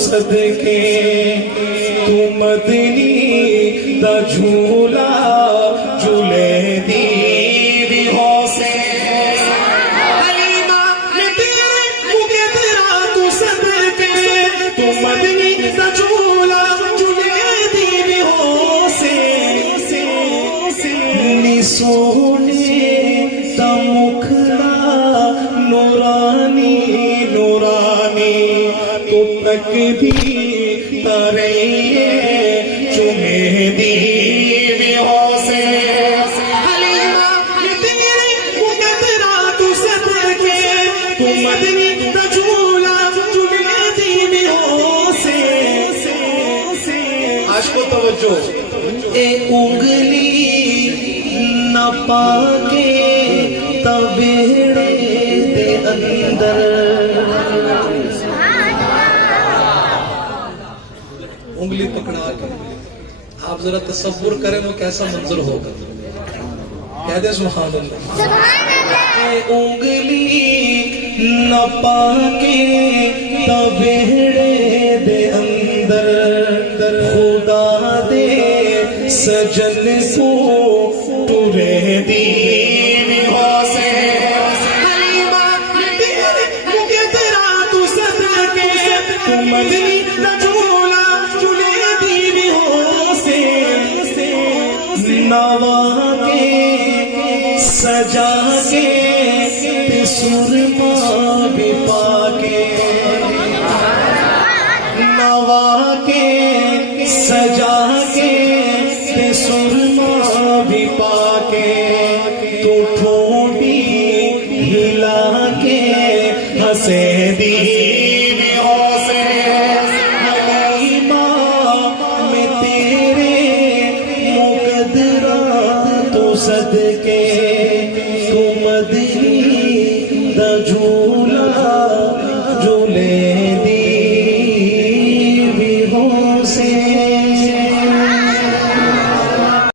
सदके तू मदनी दा झूला झूले दी भी हो से हलीमा मैं तेरे मुके तेरा तू सदके तू मदनी दा झूला झूले दी भी हो से नी सोने दा मुखड़ा नूरानी नूरानी तू तक भी तारे चुमे दी भी हो से हलीमा मैं तेरे मुके तेरा तू सदके तू मदनी दा झूला झूले दी भी हो से आशिको तवज्जो ए उंगली न पाके तवेड़े दे अंदर उंगली पकड़ा के आप जरा तसव्वुर करें वो कैसा मंजर होगा। कह दे सुभान अल्लाह। उंगली न पाके तवेड़े दे अंदर खुदा दे सजन को टुरे दी हो से हलीमा तेरे मुके तेरा तू सदके तू मदनी दा झूला झूले दी भी हो से नवा के सजा के ते सुरमा भी पाके नवा के सजा के ते सुरमा भी पाके तू ठोड़ी हिला के हंसे दी भी हो से हलीमा मैं तेरे मुकद्दरा तू सदके